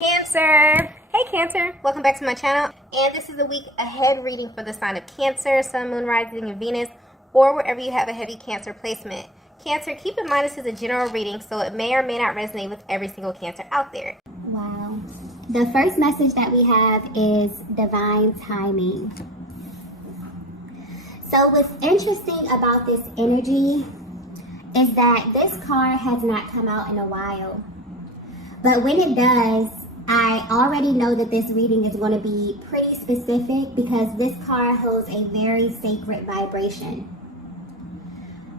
Cancer! Hey Cancer! Welcome back to my channel, and this is a week ahead reading for the sign of Cancer, Sun, Moon, Rising, and Venus, or wherever you have a heavy Cancer placement. Cancer, keep in mind this is a general reading, so it may or may not resonate with every single Cancer out there. Wow. The first message that we have is divine timing. So what's interesting about this energy is that this card has not come out in a while. But when it does, I already know that this reading is going to be pretty specific because this card holds a very sacred vibration.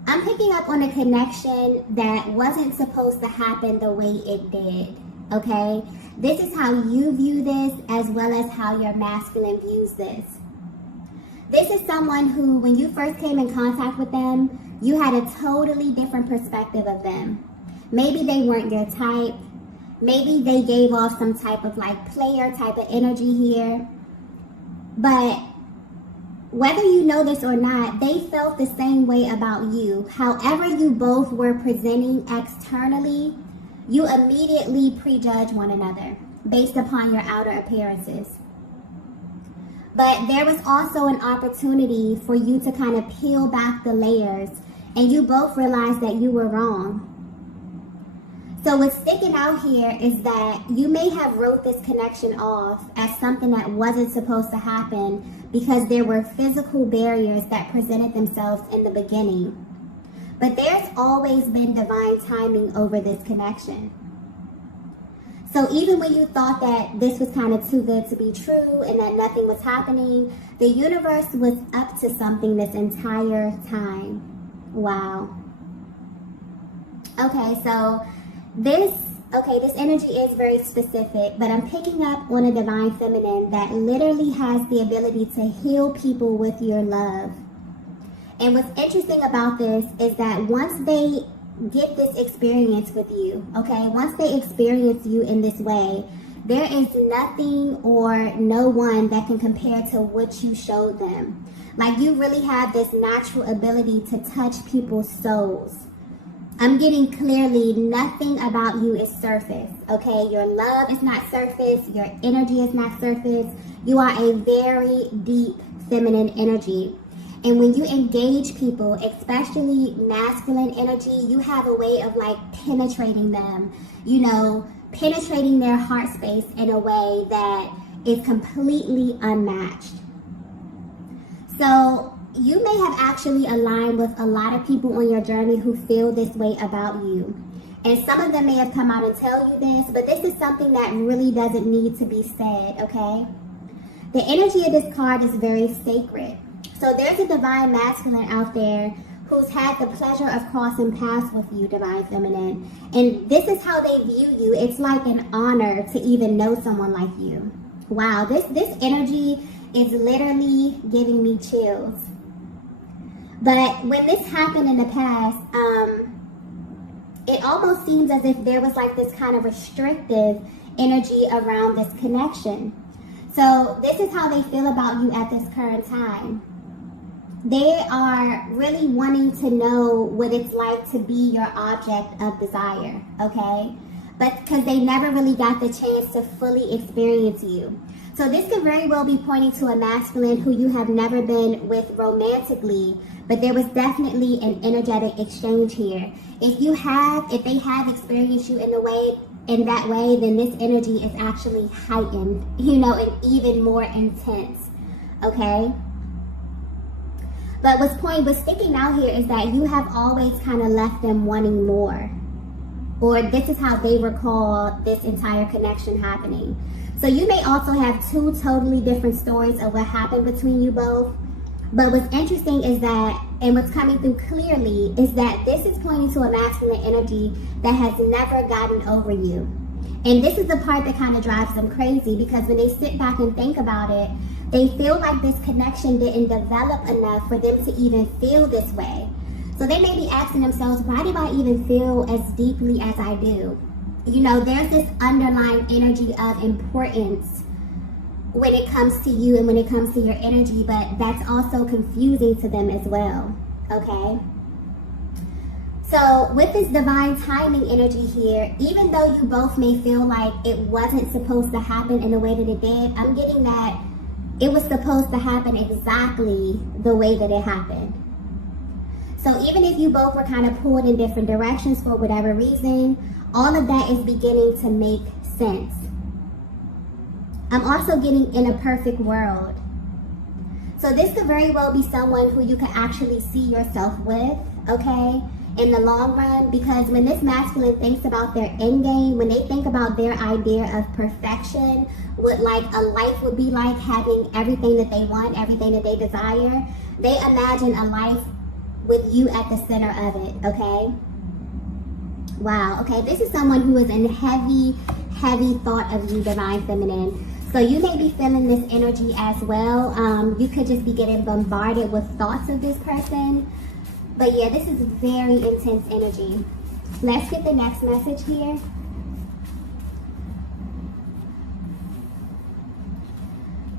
I'm picking up on a connection that wasn't supposed to happen the way it did, okay? This is how you view this as well as how your masculine views this. This is someone who, when you first came in contact with them, you had a totally different perspective of them. Maybe they weren't your type. Maybe they gave off some type of like player type of energy here. But whether you know this or not, they felt the same way about you. However you both were presenting externally, you immediately prejudge one another based upon your outer appearances. But there was also an opportunity for you to kind of peel back the layers, and you both realized that you were wrong. So what's sticking out here is that you may have wrote this connection off as something that wasn't supposed to happen because there were physical barriers that presented themselves in the beginning. But there's always been divine timing over this connection. So even when you thought that this was kind of too good to be true and that nothing was happening, the universe was up to something this entire time. Wow. Okay, so this energy is very specific, but I'm picking up on a divine feminine that literally has the ability to heal people with your love. And what's interesting about this is that once they get this experience with you, okay, once they experience you in this way, there is nothing or no one that can compare to what you showed them. Like, you really have this natural ability to touch people's souls. I'm getting clearly nothing about you is surface, okay? Your love is not surface. Your energy is not surface. You are a very deep feminine energy. And when you engage people, especially masculine energy, you have a way of like penetrating them, you know, penetrating their heart space in a way that is completely unmatched. So you may have actually aligned with a lot of people on your journey who feel this way about you. And some of them may have come out and tell you this, but this is something that really doesn't need to be said, okay? The energy of this card is very sacred. So there's a divine masculine out there who's had the pleasure of crossing paths with you, divine feminine. And this is how they view you. It's like an honor to even know someone like you. Wow, this energy is literally giving me chills. But when this happened in the past, it almost seems as if there was like this kind of restrictive energy around this connection. So this is how they feel about you at this current time. They are really wanting to know what it's like to be your object of desire, okay? But because they never really got the chance to fully experience you. So this could very well be pointing to a masculine who you have never been with romantically, but there was definitely an energetic exchange here. If they have experienced you in that way, then this energy is actually heightened, you know, and even more intense, okay? But what's sticking out here is that you have always kind of left them wanting more. Or this is how they recall this entire connection happening. So you may also have two totally different stories of what happened between you both. But what's interesting is that, and what's coming through clearly, is that this is pointing to a masculine energy that has never gotten over you. And this is the part that kind of drives them crazy, because when they sit back and think about it, they feel like this connection didn't develop enough for them to even feel this way. So they may be asking themselves, why do I even feel as deeply as I do? You know, there's this underlying energy of importance when it comes to you and when it comes to your energy, but that's also confusing to them as well, okay? So with this divine timing energy here, even though you both may feel like it wasn't supposed to happen in the way that it did, I'm getting that it was supposed to happen exactly the way that it happened. So even if you both were kind of pulled in different directions for whatever reason, all of that is beginning to make sense. I'm also getting in a perfect world. So this could very well be someone who you can actually see yourself with, okay, in the long run, because when this masculine thinks about their end game, when they think about their idea of perfection, what like a life would be like, having everything that they want, everything that they desire, they imagine a life with you at the center of it, okay? Wow, okay, this is someone who is in heavy thought of you, divine feminine. So you may be feeling this energy as well. You could just be getting bombarded with thoughts of this person. But yeah, this is very intense energy. Let's get the next message here.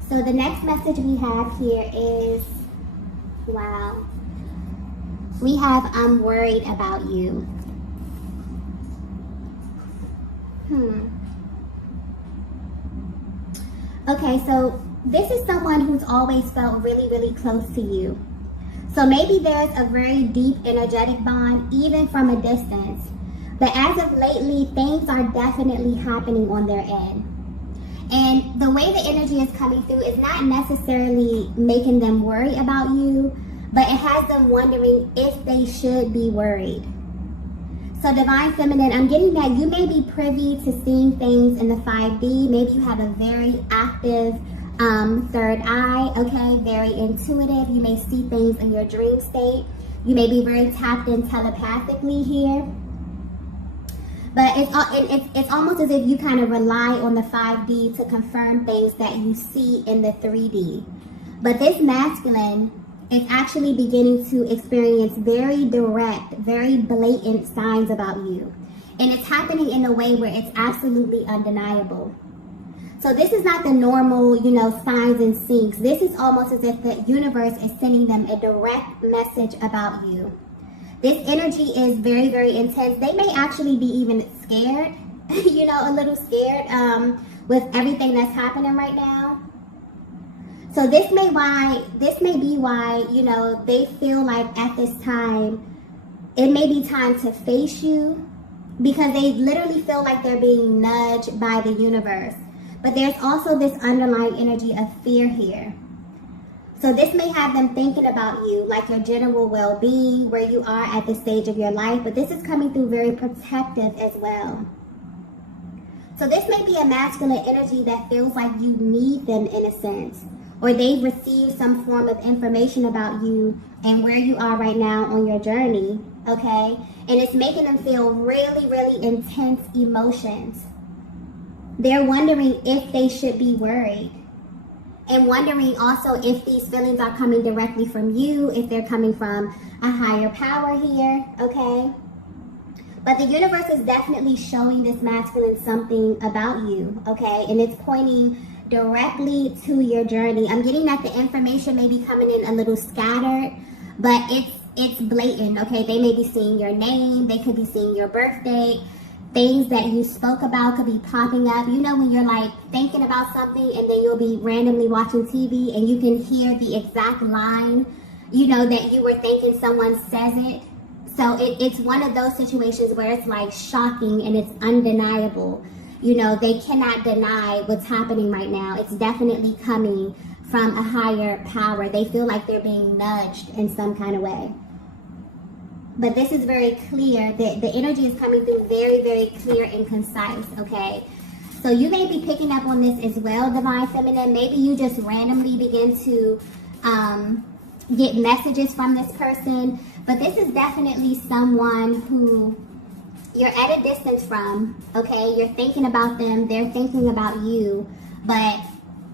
So the next message we have here is, wow. We have, I'm worried about you. Okay, so this is someone who's always felt really close to you. So maybe there's a very deep energetic bond, even from a distance. But as of lately, things are definitely happening on their end. And the way the energy is coming through is not necessarily making them worry about you, but it has them wondering if they should be worried. So divine feminine, I'm getting that you may be privy to seeing things in the 5D. Maybe you have a very active third eye, okay, very intuitive. You may see things in your dream state. You may be very tapped in telepathically here. But it's almost as if you kind of rely on the 5D to confirm things that you see in the 3D. But this masculine is actually beginning to experience very direct, very blatant signs about you. And it's happening in a way where it's absolutely undeniable. So this is not the normal, signs and syncs. This is almost as if the universe is sending them a direct message about you. This energy is very intense. They may actually be even scared, a little scared with everything that's happening right now. So this may be why, they feel like at this time, it may be time to face you, because they literally feel like they're being nudged by the universe. But there's also this underlying energy of fear here. So this may have them thinking about you, like your general well-being, where you are at this stage of your life, but this is coming through very protective as well. So this may be a masculine energy that feels like you need them in a sense, or they've received some form of information about you and where you are right now on your journey, okay? And it's making them feel really intense emotions. They're wondering if they should be worried, and wondering also if these feelings are coming directly from you, if they're coming from a higher power here, okay? But the universe is definitely showing this masculine something about you, okay? And it's pointing directly to your journey. I'm getting that the information may be coming in a little scattered, but it's blatant, okay? They may be seeing your name, they could be seeing your birthday, things that you spoke about could be popping up. When you're like thinking about something and then you'll be randomly watching TV and you can hear the exact line, that you were thinking someone says it. So it's one of those situations where it's like shocking and it's undeniable. They cannot deny what's happening right now. It's definitely coming from a higher power. They feel like they're being nudged in some kind of way. But this is very clear. The energy is coming through very clear and concise, okay? So you may be picking up on this as well, divine feminine. Maybe you just randomly begin to get messages from this person. But this is definitely someone who you're at a distance from, okay? You're thinking about them, they're thinking about you, but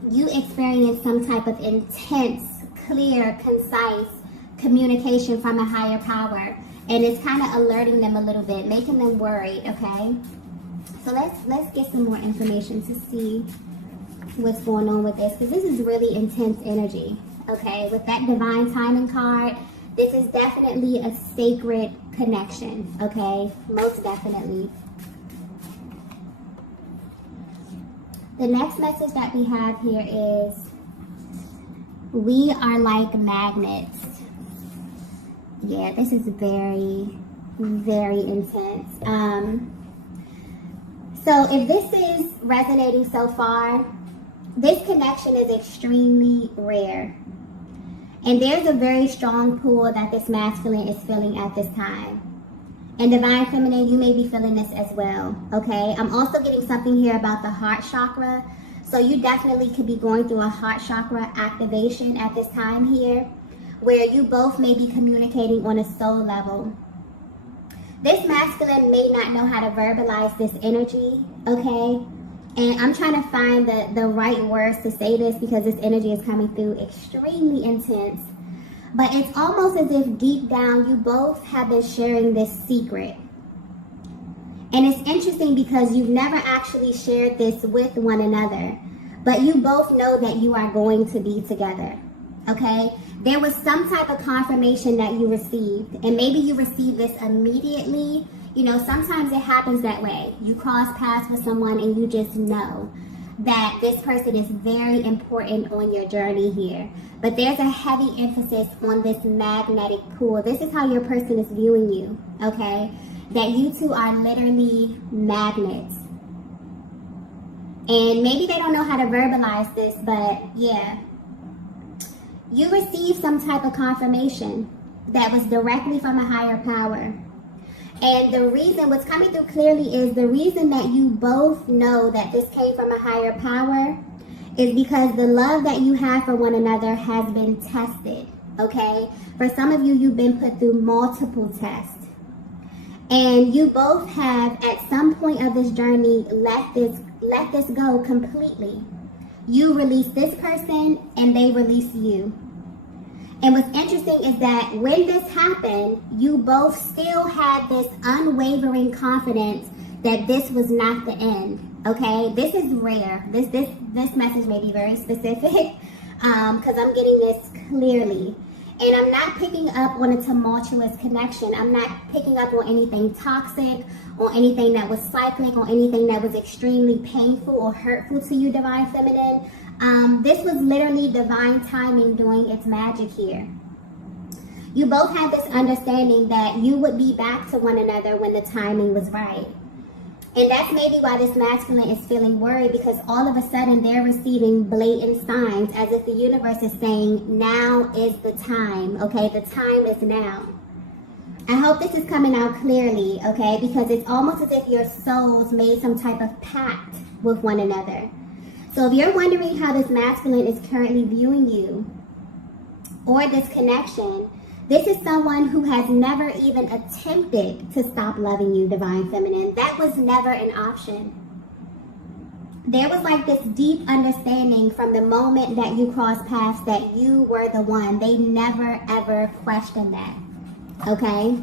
you experience some type of intense, clear, concise communication from a higher power. And it's kind of alerting them a little bit, making them worried, okay? So let's get some more information to see what's going on with this, because this is really intense energy, okay? With that divine timing card, this is definitely a sacred connection, okay? Most definitely. The next message that we have here is, we are like magnets. Yeah, this is very, very intense. So if this is resonating so far, this connection is extremely rare. And there's a very strong pull that this masculine is feeling at this time. And Divine Feminine, you may be feeling this as well, okay? I'm also getting something here about the heart chakra. So you definitely could be going through a heart chakra activation at this time here, where you both may be communicating on a soul level. This masculine may not know how to verbalize this energy, okay? And I'm trying to find the right words to say this because this energy is coming through extremely intense. But it's almost as if deep down you both have been sharing this secret. And it's interesting because you've never actually shared this with one another. But you both know that you are going to be together, okay? There was some type of confirmation that you received. And maybe you received this immediately. You know, sometimes it happens that way. You cross paths with someone and you just know that this person is very important on your journey here. But there's a heavy emphasis on this magnetic pull. This is how your person is viewing you, okay? That you two are literally magnets. And maybe they don't know how to verbalize this, but yeah. You received some type of confirmation that was directly from a higher power. And the reason, what's coming through clearly is the reason that you both know that this came from a higher power is because the love that you have for one another has been tested, okay? For some of you, you've been put through multiple tests. And you both have, at some point of this journey, let this go completely. You release this person and they release you. And what's interesting is that when this happened, you both still had this unwavering confidence that this was not the end, okay? This is rare. This message may be very specific because I'm getting this clearly. And I'm not picking up on a tumultuous connection. I'm not picking up on anything toxic, or anything that was cyclic, or anything that was extremely painful or hurtful to you, Divine Feminine. This was literally divine timing doing its magic here. You both had this understanding that you would be back to one another when the timing was right. And that's maybe why this masculine is feeling worried, because all of a sudden they're receiving blatant signs as if the universe is saying, now is the time, okay? The time is now. I hope this is coming out clearly, okay? Because it's almost as if your souls made some type of pact with one another. So if you're wondering how this masculine is currently viewing you, or this connection, this is someone who has never even attempted to stop loving you, Divine Feminine. That was never an option. There was like this deep understanding from the moment that you crossed paths that you were the one. They never ever questioned that, okay?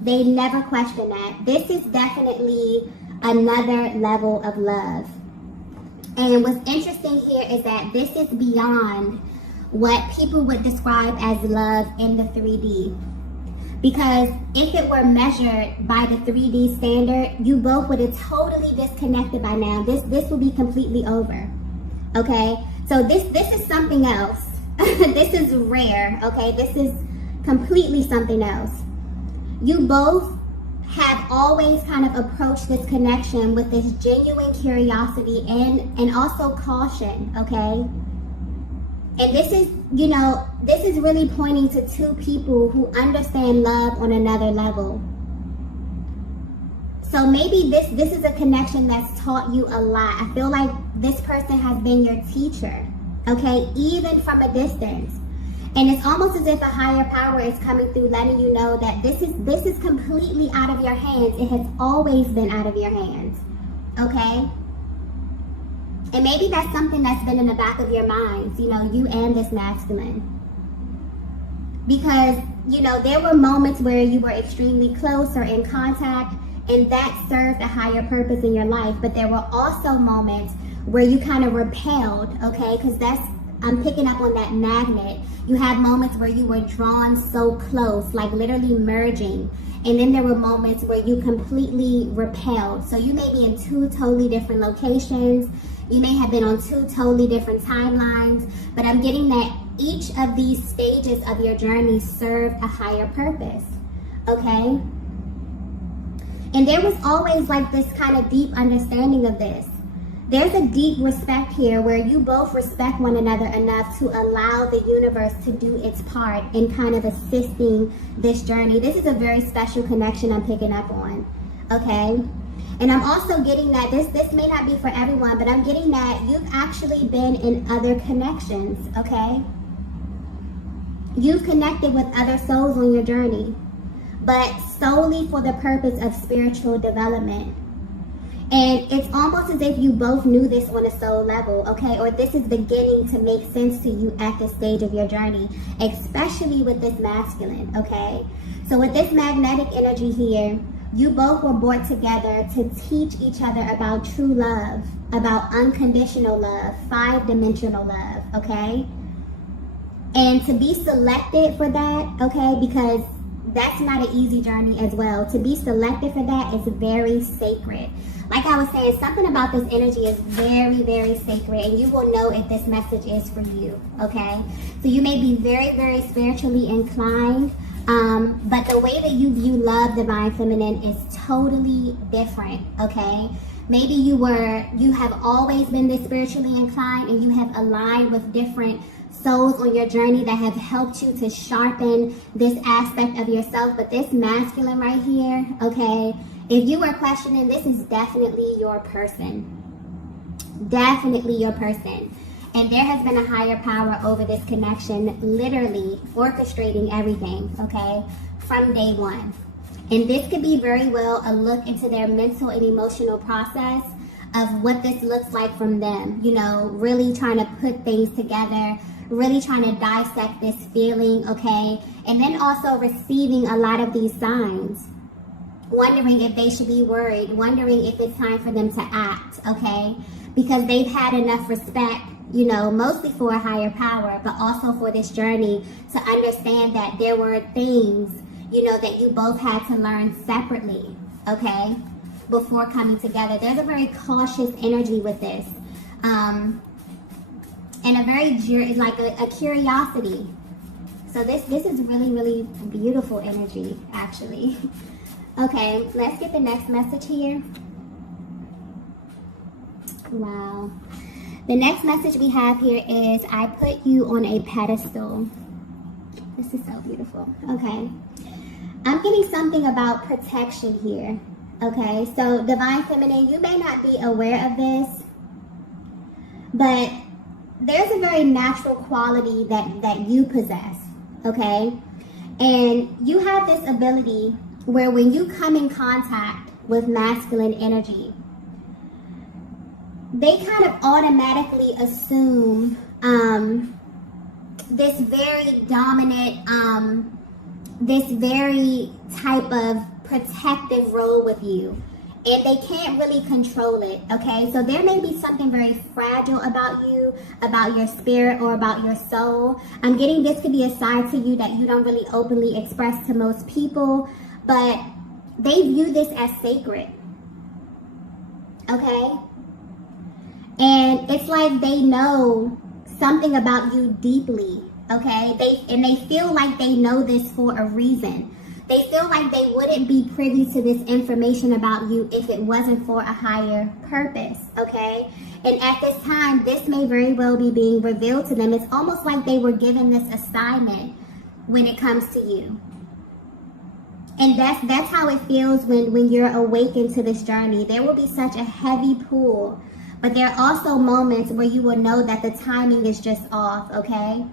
They never questioned that. This is definitely another level of love. And what's interesting here is that this is beyond what people would describe as love in the 3D. Because if it were measured by the 3D standard, you both would have totally disconnected by now. This would be completely over, okay? So this is something else. This is rare, okay? This is completely something else. You both have always kind of approached this connection with this genuine curiosity and also caution, okay? And this is, you know, this is really pointing to two people who understand love on another level. So maybe this is a connection that's taught you a lot. I feel like this person has been your teacher, okay, even from a distance. And it's almost as if a higher power is coming through, letting you know that this is completely out of your hands. It has always been out of your hands, okay? And maybe that's something that's been in the back of your minds, you know, you and this masculine. Because, you know, there were moments where you were extremely close or in contact, and that served a higher purpose in your life. But there were also moments where you kind of repelled, okay? Because that's I'm picking up on that magnet. You had moments where you were drawn so close, like literally merging. And then there were moments where you completely repelled. So you may be in two totally different locations. You may have been on two totally different timelines. But I'm getting that each of these stages of your journey served a higher purpose. Okay? And there was always like this kind of deep understanding of this. There's a deep respect here where you both respect one another enough to allow the universe to do its part in kind of assisting this journey. This is a very special connection I'm picking up on, okay? And I'm also getting that this may not be for everyone, but I'm getting that you've actually been in other connections, okay? You've connected with other souls on your journey, but solely for the purpose of spiritual development. And it's almost as if you both knew this on a soul level, okay? Or this is beginning to make sense to you at this stage of your journey, especially with this masculine, okay? So with this magnetic energy here, you both were brought together to teach each other about true love, about unconditional love, 5-dimensional love, okay? And to be selected for that, okay, because that's not an easy journey as well. To be selected for that is very sacred. Like I was saying, something about this energy is very, very sacred, and you will know if this message is for you, okay? So you may be very, very spiritually inclined, but the way that you view love, divine feminine, is totally different, okay? Maybe you have always been this spiritually inclined, and you have aligned with different souls on your journey that have helped you to sharpen this aspect of yourself. But this masculine right here, okay, if you are questioning, this is definitely your person. Definitely your person. And there has been a higher power over this connection, literally orchestrating everything, okay, from day one. And this could be very well a look into their mental and emotional process of what this looks like from them. You know, really trying to put things together, really trying to dissect this feeling, okay? And then also receiving a lot of these signs. Wondering if they should be worried, wondering if it's time for them to act, okay? Because they've had enough respect, you know, mostly for a higher power, but also for this journey to understand that there were things, you know, that you both had to learn separately, okay, before coming together. There's a very cautious energy with this, and a very, like a curiosity. So this is really, really beautiful energy, actually. Okay, let's get the next message here. Wow. The next message we have here is, I put you on a pedestal. This is so beautiful. Okay. I'm getting something about protection here. Okay, so divine feminine, you may not be aware of this, but there's a very natural quality that you possess. Okay, and you have this ability where when you come in contact with masculine energy, they kind of automatically assume this very dominant, this very type of protective role with you. And they can't really control it, okay? So there may be something very fragile about you, about your spirit, or about your soul. I'm getting this could be a side to you that you don't really openly express to most people, but they view this as sacred, okay? And it's like they know something about you deeply, okay? They feel like they know this for a reason. They feel like they wouldn't be privy to this information about you if it wasn't for a higher purpose, okay? And at this time, this may very well be being revealed to them. It's almost like they were given this assignment when it comes to you. And that's how it feels when you're awakened to this journey. There will be such a heavy pull, but there are also moments where you will know that the timing is just off, okay?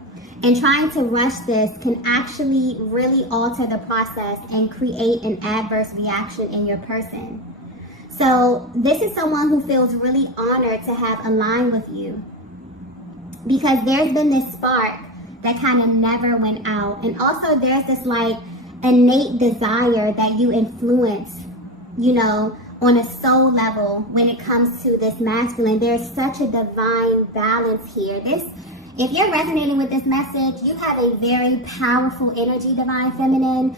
And trying to rush this can actually really alter the process and create an adverse reaction in your person. So this is someone who feels really honored to have aligned with you, because there's been this spark that kind of never went out. And also there's this like innate desire that you influence, you know, on a soul level when it comes to this masculine. There's such a divine balance here. This If you're resonating with this message, you have a very powerful energy, Divine Feminine,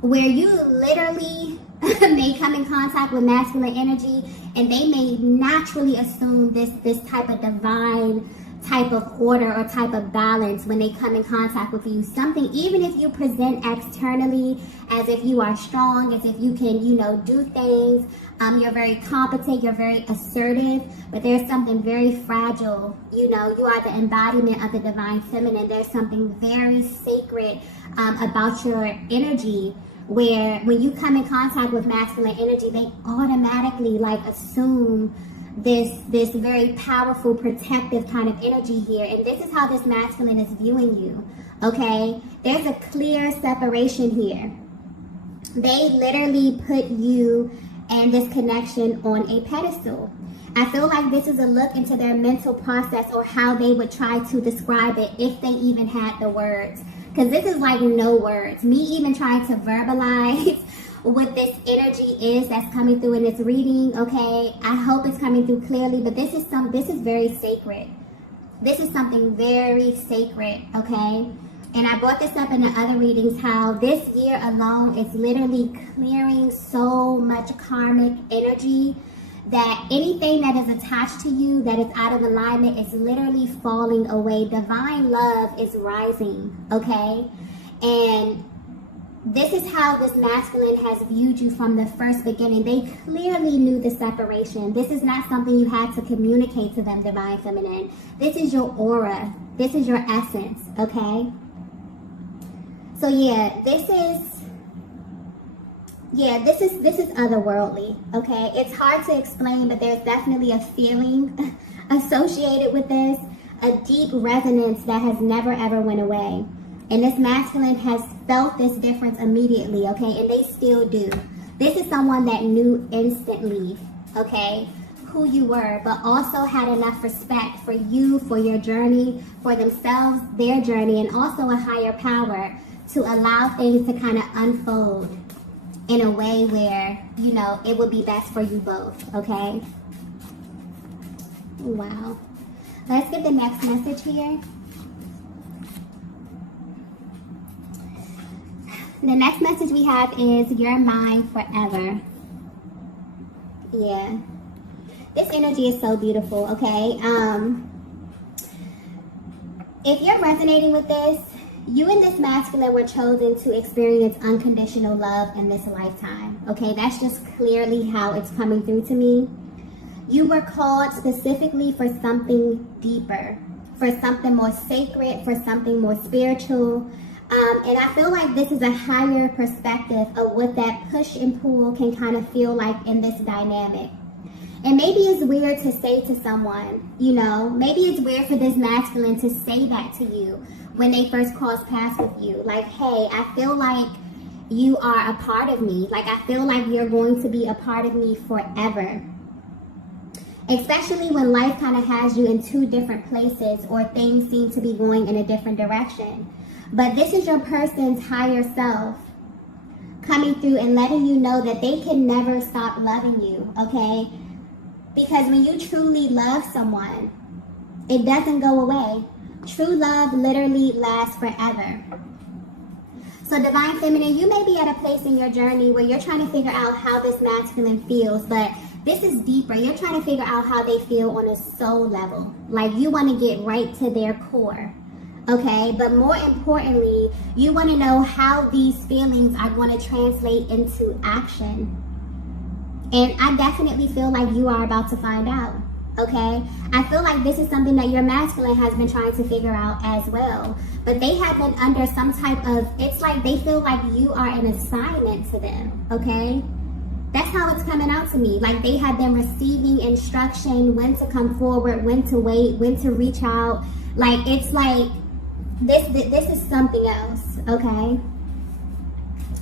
where you literally may come in contact with masculine energy, and they may naturally assume this type of divine type of order or type of balance when they come in contact with you. Something, even if you present externally as if you are strong, as if you can, do things, you're very competent, you're very assertive, but there's something very fragile. You are the embodiment of the Divine Feminine. There's something very sacred about your energy, where when you come in contact with masculine energy, they automatically assume this very powerful protective kind of energy here, and this is how this masculine is viewing you. Okay, there's a clear separation here. They literally put you and this connection on a pedestal. I feel like this is a look into their mental process, or how they would try to describe it if they even had the words, because this is no words. Me even trying to verbalize what this energy is that's coming through in this reading, okay? I hope it's coming through clearly, but this is very sacred. This is something very sacred, okay? And I brought this up in the other readings, how this year alone is literally clearing so much karmic energy, that anything that is attached to you that is out of alignment is literally falling away. Divine love is rising, okay? And this is how this masculine has viewed you from the first beginning. They clearly knew the separation. This is not something you had to communicate to them, Divine Feminine. This is your aura. This is your essence, okay? So this is otherworldly, okay? It's hard to explain, but there's definitely a feeling associated with this, a deep resonance that has never ever went away. And this masculine has felt this difference immediately, okay? And they still do. This is someone that knew instantly, okay, who you were, but also had enough respect for you, for your journey, for themselves, their journey, and also a higher power to allow things to kind of unfold in a way where, it would be best for you both, okay? Wow. Let's get the next message here. The next message we have is, you're mine forever. Yeah. This energy is so beautiful, okay? If you're resonating with this, you and this masculine were chosen to experience unconditional love in this lifetime, okay? That's just clearly how it's coming through to me. You were called specifically for something deeper, for something more sacred, for something more spiritual. And I feel like this is a higher perspective of what that push and pull can kind of feel like in this dynamic. And maybe it's weird to say to someone, maybe it's weird for this masculine to say that to you when they first cross paths with you. Like, hey, I feel like you are a part of me. Like, I feel like you're going to be a part of me forever. Especially when life kind of has you in two different places, or things seem to be going in a different direction. But this is your person's higher self coming through and letting you know that they can never stop loving you, okay? Because when you truly love someone, it doesn't go away. True love literally lasts forever. So Divine Feminine, you may be at a place in your journey where you're trying to figure out how this masculine feels, but this is deeper. You're trying to figure out how they feel on a soul level. Like, you want to get right to their core. Okay, but more importantly, you want to know how these feelings are going to translate into action. And I definitely feel like you are about to find out. Okay, I feel like this is something that your masculine has been trying to figure out as well. But they have been under some type of, it's like they feel like you are an assignment to them. Okay, that's how it's coming out to me. Like, they have been receiving instruction, when to come forward, when to wait, when to reach out. Like, it's like, this is something else, okay?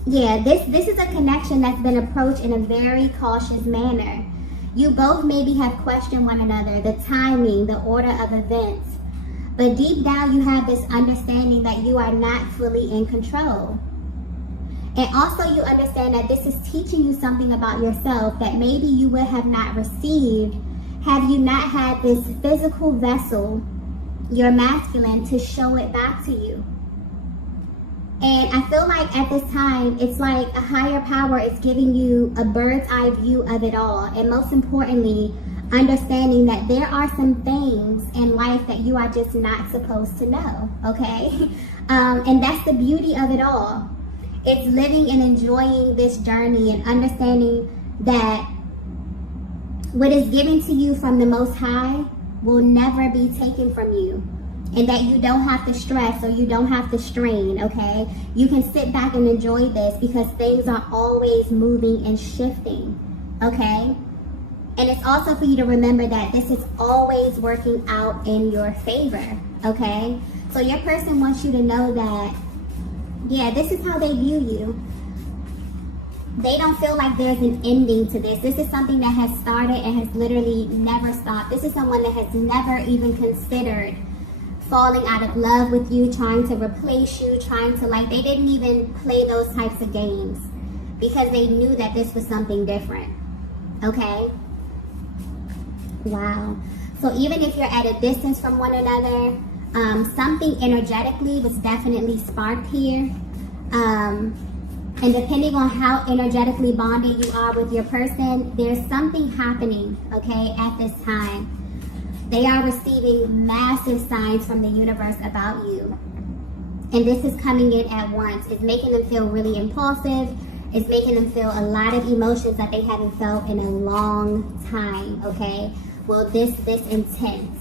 Yeah, this is a connection that's been approached in a very cautious manner. You both maybe have questioned one another, the timing, the order of events. But deep down, you have this understanding that you are not fully in control. And also, you understand that this is teaching you something about yourself that maybe you would have not received had you not had this physical vessel your masculine to show it back to you. And I feel like at this time, it's like a higher power is giving you a bird's eye view of it all. And most importantly, understanding that there are some things in life that you are just not supposed to know, okay? And that's the beauty of it all. It's living and enjoying this journey and understanding that what is given to you from the Most High will never be taken from you. And that you don't have to stress or you don't have to strain, okay? You can sit back and enjoy this because things are always moving and shifting, okay? And it's also for you to remember that this is always working out in your favor, okay? So your person wants you to know that, yeah, this is how they view you. They don't feel like there's an ending to this. This is something that has started and has literally never stopped. This is someone that has never even considered falling out of love with you, trying to replace you, trying to, like, they didn't even play those types of games because they knew that this was something different, okay? Wow. So even if you're at a distance from one another, something energetically was definitely sparked here. And depending on how energetically bonded you are with your person, there's something happening, okay, at this time. They are receiving massive signs from the universe about you. And this is coming in at once. It's making them feel really impulsive. It's making them feel a lot of emotions that they haven't felt in a long time, okay? Well, this intense.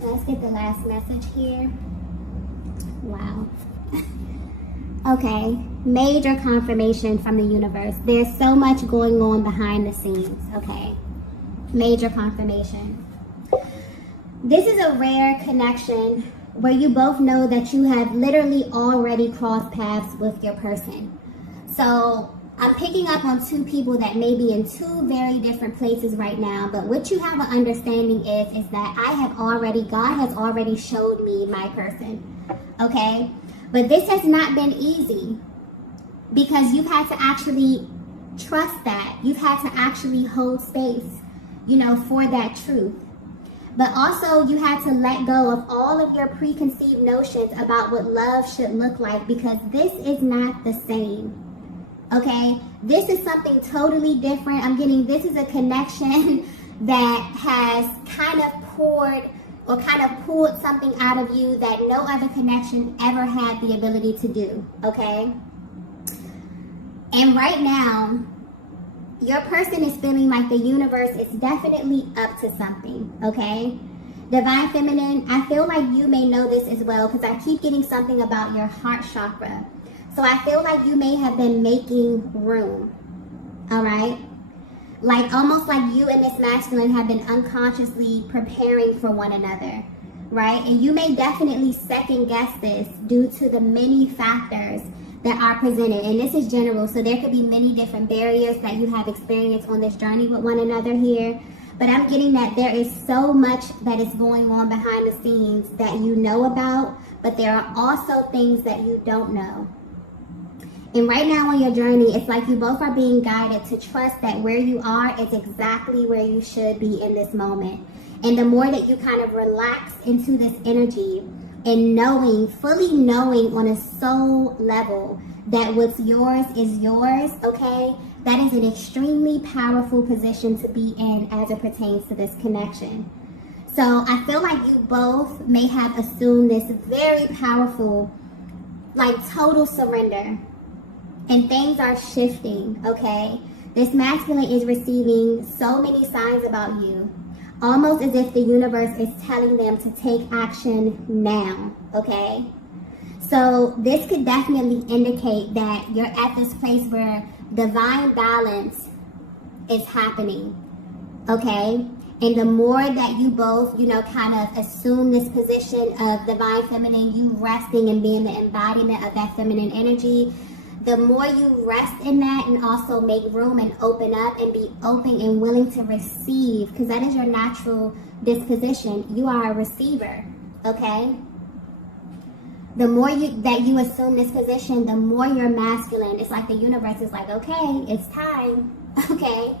Let's get the last message here. Wow. Okay, major confirmation from the universe. There's so much going on behind the scenes, okay? Major confirmation. This is a rare connection where you both know that you have literally already crossed paths with your person. So I'm picking up on two people that may be in two very different places right now, but what you have an understanding is that God has already showed me my person, okay? But this has not been easy because you've had to actually trust that. You've had to actually hold space, you know, for that truth. But also you had to let go of all of your preconceived notions about what love should look like because this is not the same. Okay, this is something totally different. I'm getting, this is a connection that has kind of pulled something out of you that no other connection ever had the ability to do, okay? And right now, your person is feeling like the universe is definitely up to something, okay? Divine Feminine, I feel like you may know this as well because I keep getting something about your heart chakra. So I feel like you may have been making room, all right? Like almost like you and this masculine have been unconsciously preparing for one another, right? And you may definitely second guess this due to the many factors that are presented. And this is general, so there could be many different barriers that you have experienced on this journey with one another here. But I'm getting that there is so much that is going on behind the scenes that you know about, but there are also things that you don't know. And right now on your journey, it's like you both are being guided to trust that where you are is exactly where you should be in this moment. And the more that you kind of relax into this energy and knowing, fully knowing on a soul level that what's yours is yours, okay? That is an extremely powerful position to be in as it pertains to this connection. So I feel like you both may have assumed this very powerful, like total surrender. And things are shifting, okay? This masculine is receiving so many signs about you, almost as if the universe is telling them to take action now, okay? So this could definitely indicate that you're at this place where divine balance is happening, okay? And the more that you both, you know, kind of assume this position of divine feminine, you resting and being the embodiment of that feminine energy, the more you rest in that and also make room and open up and be open and willing to receive, because that is your natural disposition. You are a receiver, okay? The more that you assume this position, the more you're masculine. It's like the universe is like, okay, it's time, okay?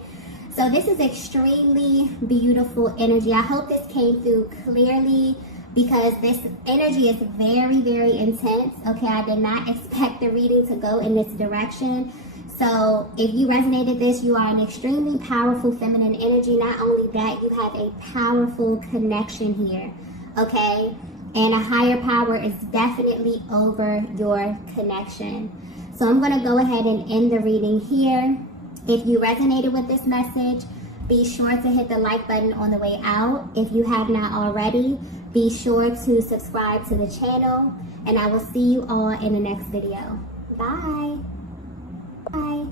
So this is extremely beautiful energy. I hope this came through clearly because this energy is very, very intense. Okay, I did not expect the reading to go in this direction. So if you resonated this, you are an extremely powerful feminine energy. Not only that, you have a powerful connection here. Okay, and a higher power is definitely over your connection. So I'm going to go ahead and end the reading here. If you resonated with this message, be sure to hit the like button on the way out. If you have not already, be sure to subscribe to the channel, and I will see you all in the next video. Bye. Bye.